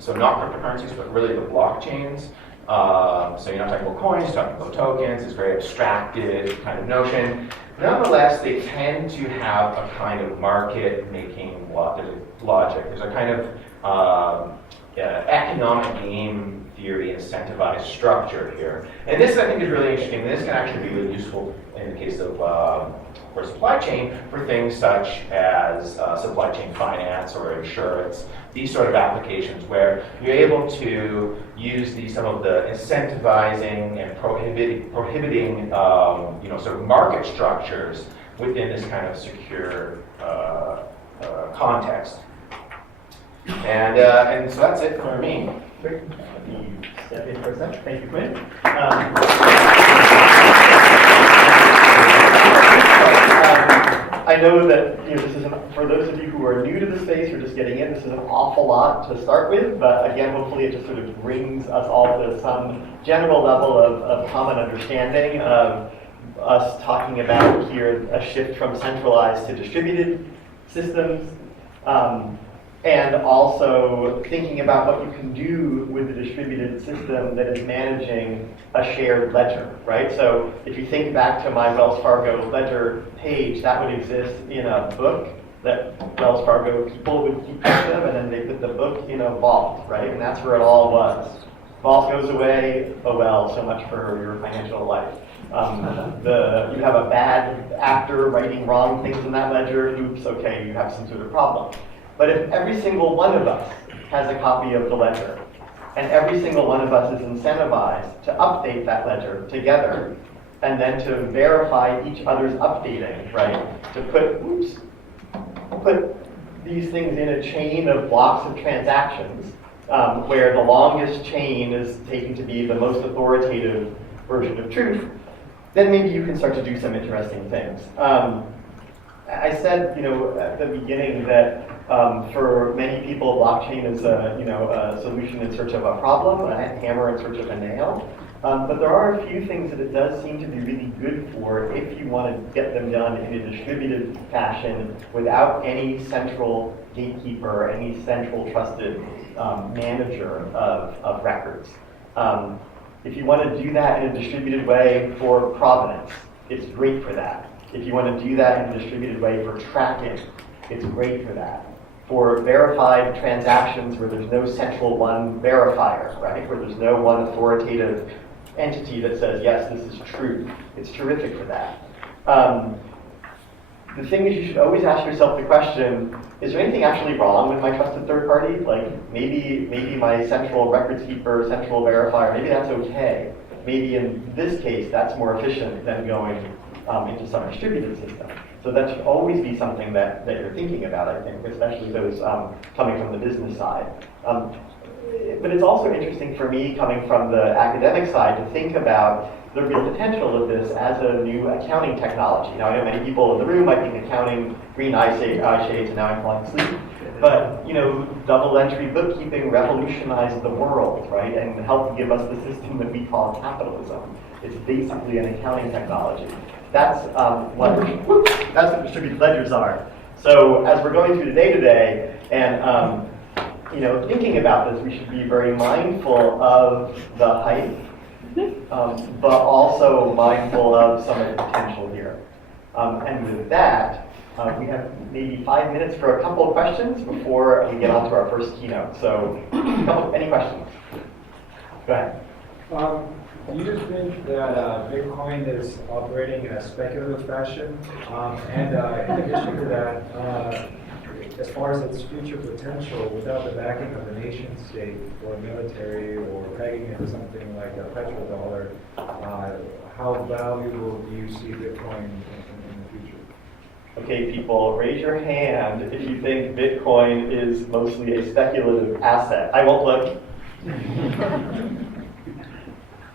so not cryptocurrencies, but really the blockchains, so you're not talking about coins, you're talking about tokens, it's very abstracted kind of notion. Nonetheless, they tend to have a kind of market-making logic. There's a kind of economic game theory incentivized structure here. And this, I think, is really interesting. This can actually be really useful in the case of for supply chain for things such as supply chain finance or insurance, these sort of applications where you're able to use some of the incentivizing and prohibiting sort of market structures within this kind of secure context. And so that's it for me. Great. Let me step in for a sec. Thank you, Quinn. I know that this is for those of you who are new to the space or just getting in, this is an awful lot to start with, but again, hopefully it just sort of brings us all to some general level of common understanding of us talking about here a shift from centralized to distributed systems, and also thinking about what you can do with the distributed system that is managing a shared ledger, right? So if you think back to my Wells Fargo ledger page, that would exist in a book that Wells Fargo people would keep track of, and then they put the book in a vault, right? And that's where it all was. Vault goes away, oh well, so much for your financial life. You have a bad actor writing wrong things in that ledger, oops, okay, you have some sort of problem. But if every single one of us has a copy of the ledger, and every single one of us is incentivized to update that ledger together, and then to verify each other's updating, right? To put these things in a chain of blocks of transactions, where the longest chain is taken to be the most authoritative version of truth, then maybe you can start to do some interesting things. I said, at the beginning that for many people, blockchain is a solution in search of a problem, a hammer in search of a nail. But there are a few things that it does seem to be really good for if you want to get them done in a distributed fashion without any central gatekeeper, any central trusted manager of records. If you want to do that in a distributed way for provenance, it's great for that. If you want to do that in a distributed way for tracking, it's great for that. For verified transactions where there's no central one verifier, right? Where there's no one authoritative entity that says, yes, this is true. It's terrific for that. The thing is, you should always ask yourself the question, is there anything actually wrong with my trusted third party? Like maybe my central records keeper, central verifier, maybe that's okay. Maybe in this case, that's more efficient than going into some distributed system. So that should always be something that you're thinking about, I think, especially those coming from the business side. But it's also interesting for me, coming from the academic side, to think about the real potential of this as a new accounting technology. Now, I know many people in the room might think accounting, green eye shades, and now I'm falling asleep. But, double entry bookkeeping revolutionized the world, right? And helped give us the system that we call capitalism. It's basically an accounting technology. That's what distributed ledgers are. So as we're going through the day-to-day and thinking about this, we should be very mindful of the hype, but also mindful of some of the potential here. And with that, we have maybe 5 minutes for a couple of questions before we get on to our first keynote. So, any questions? Go ahead. You just think that Bitcoin is operating in a speculative fashion, and in addition to that, as far as its future potential, without the backing of the nation state or military or pegging it to something like a petrodollar, how valuable do you see Bitcoin in the future? Okay, people, raise your hand if you think Bitcoin is mostly a speculative asset. I won't look.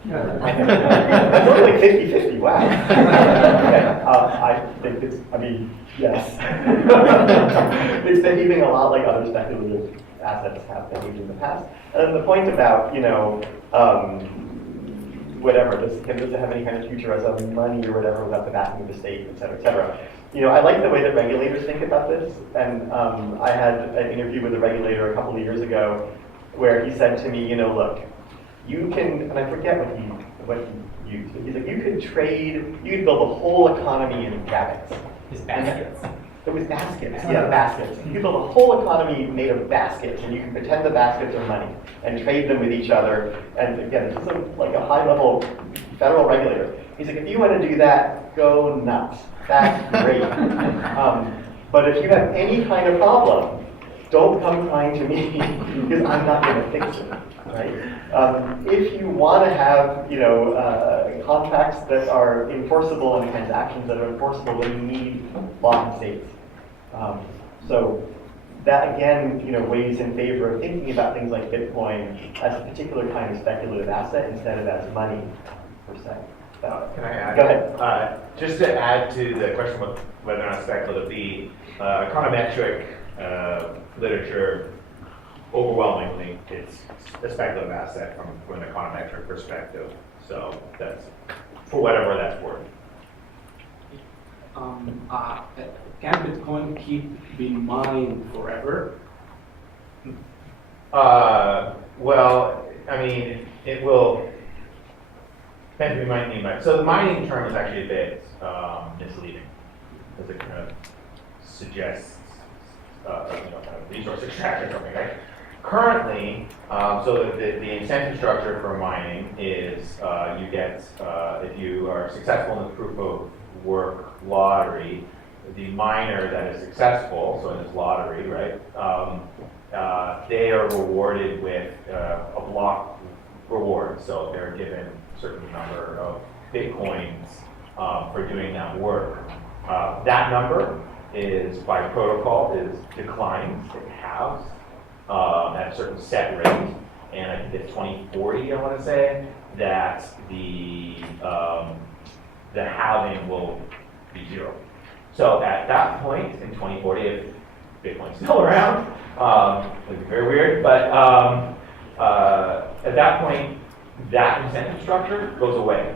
That's only like 50-50, wow. Okay, I think yes. It's behaving a lot like other speculative assets have behaved in the past. And then the point about, whatever, does it have any kind of future as a money or whatever without the backing of the state, et cetera, et cetera. I like the way that regulators think about this. And I had an interview with a regulator a couple of years ago where he said to me, look, you can, and I forget what he used, but he's like, you could build a whole economy in rabbits. His baskets. It was baskets, yeah, baskets. You could build a whole economy made of baskets, and you can pretend the baskets are money and trade them with each other. And again, this is like a high-level federal regulator. He's like, if you want to do that, go nuts. That's great. But if you have any kind of problem, don't come crying to me because I'm not going to fix it. Right? If you want to have, contracts that are enforceable and transactions that are enforceable, then you need law and states. So that again, weighs in favor of thinking about things like Bitcoin as a particular kind of speculative asset instead of as money per se. So, can I add? Go ahead. Just to add to the question of whether or not speculative, the econometric literature, overwhelmingly, it's a speculative asset from an econometric perspective. So that's for whatever that's worth. Can Bitcoin keep being mined forever? Well, I mean, it will depend who might mean. So the mining term is actually a bit misleading, because it kind of suggests kind of resource extraction or something, right? Currently, so the incentive structure for mining is you get, if you are successful in the proof of work lottery, the miner that is successful, so in this lottery, right, they are rewarded with a block reward. So they're given a certain number of Bitcoins for doing that work. That number is, by protocol, is declines, it halves at a certain set rate. And I think it's 2040, I want to say, that the halving will be 0. So at that point in 2040, if Bitcoin's still around, it'll be very weird, but at that point, that incentive structure goes away.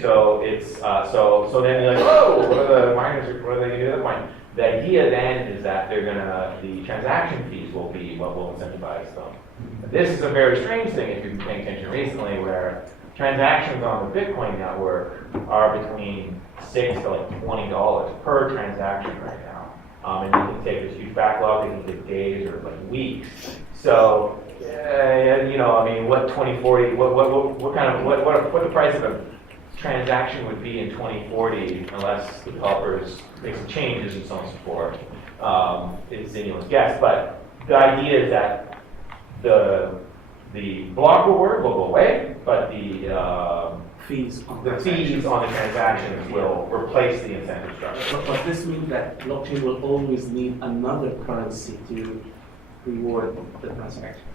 So it's so then you're like, whoa, what are the miners? What are they going to do at that point? The idea then is that the transaction fees will be what will incentivize them. This is a very strange thing if you've been paying attention recently, where transactions on the Bitcoin network are between $6 to like $20 per transaction right now. And you can take this huge backlog, they can take days or like weeks. So, I mean, what 2040, what the price of a transaction would be in 2040 unless the developers make some changes and so on and so forth, is anyone's guess. But the idea is that the block reward will go away, but the fees on the transactions will replace the incentive structure. But this means that blockchain will always need another currency to reward the transaction.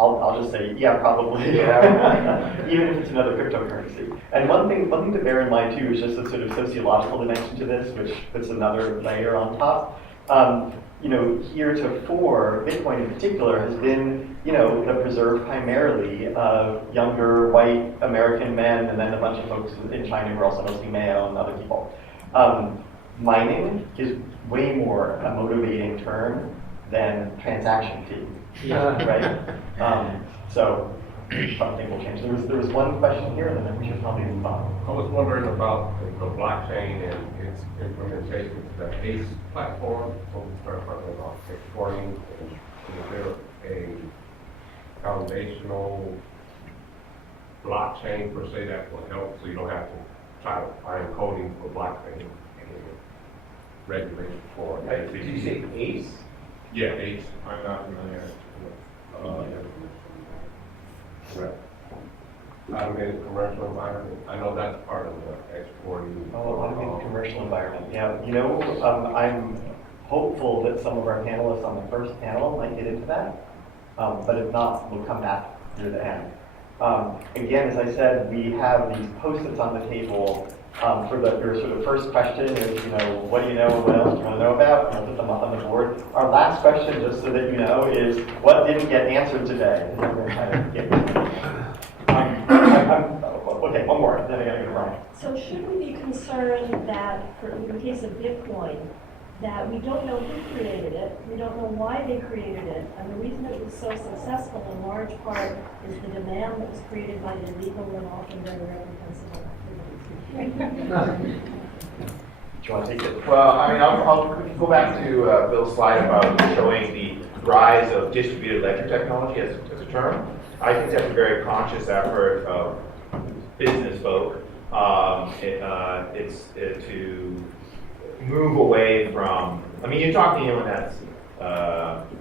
I'll just say, yeah, probably. Yeah. Even if it's another cryptocurrency. And one thing to bear in mind too is just a sort of sociological dimension to this, which puts another layer on top. Heretofore, Bitcoin in particular has been, the preserve primarily of younger white American men, and then a bunch of folks in China who are also mostly Mayo and other people. Mining is way more a motivating term than transaction fee, right? So something will change. There was one question here, and then we should probably move on. I was wondering about the blockchain and its implementation to the ACE platform. So we start talking about exporting, and is there a foundational blockchain per se that will help, so you don't have to try to find coding for blockchain and regulation for it? Did you say ACE? Yeah, ACE. I'm not familiar with automated commercial environment. I know that's part of the exporting. Automated commercial environment. Yeah, I'm hopeful that some of our panelists on the first panel might get into that. But if not, we'll come back near the end. Again, as I said, we have these post-its on the table for your sort of first question is, what do you know, what else do you want to know about? I'll put them up on the board. Our last question, just so that you know, is what didn't get answered today? Okay, one more, then I gotta go to Bryan. So should we be concerned that, in the case of Bitcoin, that we don't know who created it, we don't know why they created it, and the reason it was so successful in large part is the demand that was created by the illegal and often very reprehensible activities. Do you want to take it? Well, I mean, I'll go back to Bill's slide about showing the rise of distributed ledger technology as a term. I think that's a very conscious effort of business folk. It's to move away from, you're talking to anyone that's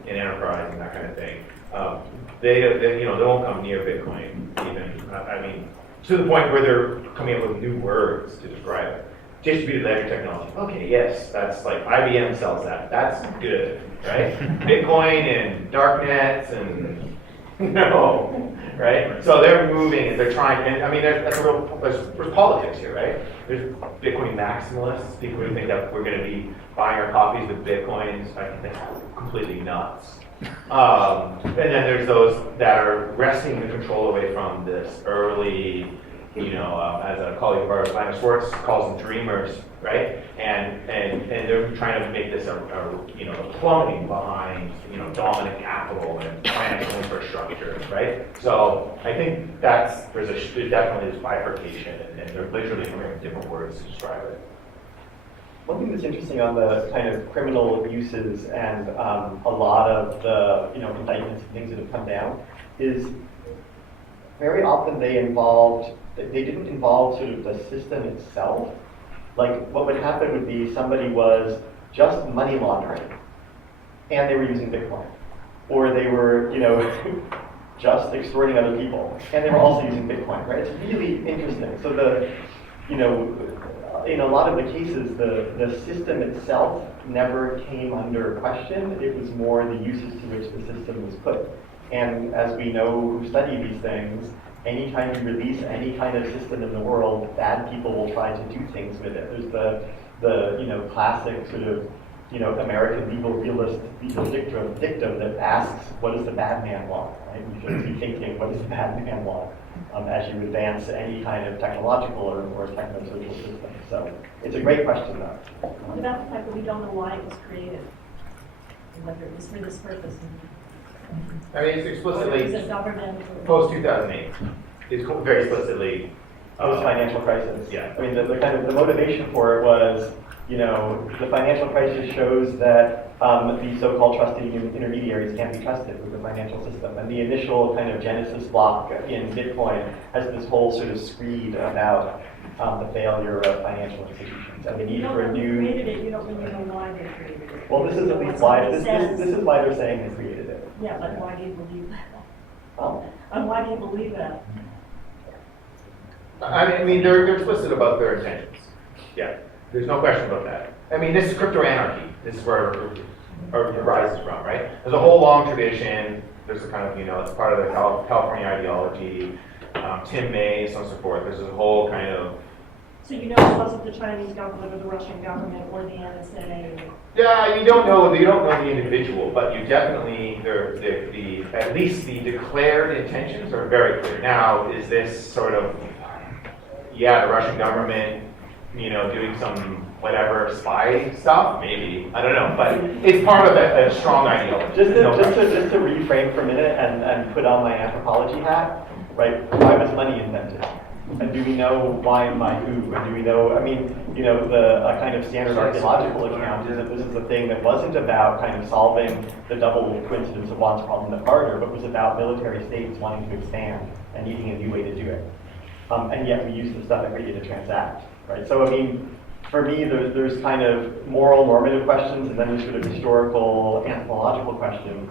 in enterprise and that kind of thing. They won't come near Bitcoin even. To the point where they're coming up with new words to describe it. Distributed ledger technology. Okay, yes, that's like IBM sells that. That's good, right? Bitcoin and darknets and right? So they're moving and they're trying, and there's politics here, right? There's Bitcoin maximalists, people who think that we're going to be buying our coffees with Bitcoins. I think that's completely nuts. And then there's those that are wresting the control away from this early, as a colleague of ours, Linus Schwartz, calls them dreamers, right? And they're trying to make this a plumbing behind, dominant capital and financial infrastructure, right? So I think there's definitely this bifurcation, and they're literally coming up with different words to describe it. One thing that's interesting on the kind of criminal uses and a lot of the indictments and things that have come down is very often they didn't involve sort of the system itself. Like what would happen would be somebody was just money laundering and they were using Bitcoin. Or they were, just extorting other people and they were also using Bitcoin, right? It's really interesting. So in a lot of the cases, the system itself never came under question. It was more the uses to which the system was put. And as we know who study these things, anytime you release any kind of system in the world, bad people will try to do things with it. There's the classic sort of American legal dictum that asks, what does the bad man want? Right? You should be thinking, what does the bad man want? As you advance any kind of technological or techno-social system. So it's a great question, though. What about the fact that we don't know why it was created? Whether it was for this purpose? I mean, it's Whether it was explicitly a government or... post-2008. It's very explicitly Post-financial crisis. Yeah. I mean, the kind of the motivation for it was, the financial crisis shows that the so-called trusted intermediaries can't be trusted with the financial system. And the initial kind of genesis block in Bitcoin has this whole sort of screed about the failure of financial institutions. And the need for a You new... created it, you don't really know why they created it. Well, this is at least why, this is why they're saying they created it. Yeah, but why do you believe that? Oh. And why do you believe that? I mean, they're explicit about their intentions. Yeah, there's no question about that. I mean, this is crypto anarchy. This is where it arises from, right? There's a whole long tradition. There's a kind of, it's part of the California ideology. Tim May, so on and so forth. There's a whole kind of... So it wasn't the Chinese government or the Russian government or the NSA? Yeah, you don't know the individual, but you definitely, at least the declared intentions are very clear. Now, is this sort of, the Russian government, doing some whatever spy stuff? Maybe. I don't know. But it's part of a strong ideology. Just to reframe for a minute and put on my anthropology hat, right? Why was money invented? And do we know why and by who? And do we know, the kind of standard archaeological account is that this is a thing that wasn't about kind of solving the double coincidence of wants problem of Carter, but was about military states wanting to expand and needing a new way to do it. And yet we use the stuff every day to transact, right? So, for me, there's kind of moral, normative questions, and then there's sort of historical, anthropological questions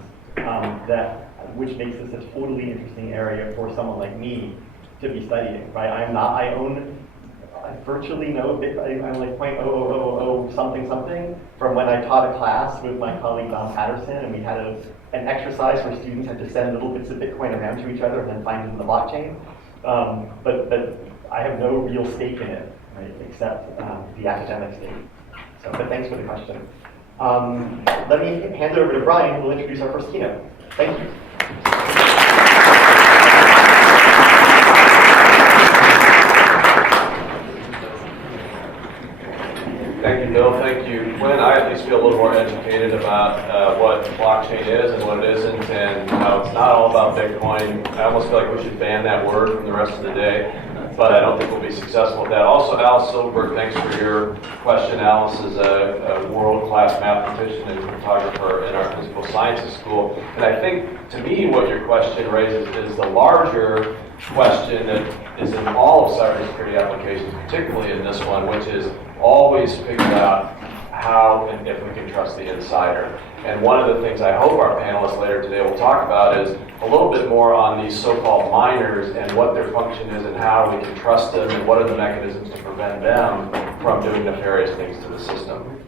which makes this a totally interesting area for someone like me to be studying, right? I virtually know, I'm like 0.0000 something from when I taught a class with my colleague Don Patterson, and we had an exercise where students had to send little bits of Bitcoin around to each other and then find it in the blockchain. But I have no real stake in it, right, except the academic stake. So, but thanks for the question. Let me hand it over to Bryan, who will introduce our first keynote. Thank you. Thank you, Bill. Thank you, Quinn. I at least feel a little more educated about what blockchain is and what it isn't, and how it's not all about Bitcoin. I almost feel like we should ban that word from the rest of the day, but I don't think we'll be successful with that. Also, Al Silberg, thanks for your question. Alice is a world-class mathematician and photographer in our physical sciences school. And I think, to me, what your question raises is the larger question that is in all of cybersecurity applications, particularly in this one, which is always figure out how and if we can trust the insider. And one of the things I hope our panelists later today will talk about is a little bit more on these so-called miners and what their function is and how we can trust them and what are the mechanisms to prevent them from doing nefarious things to the system.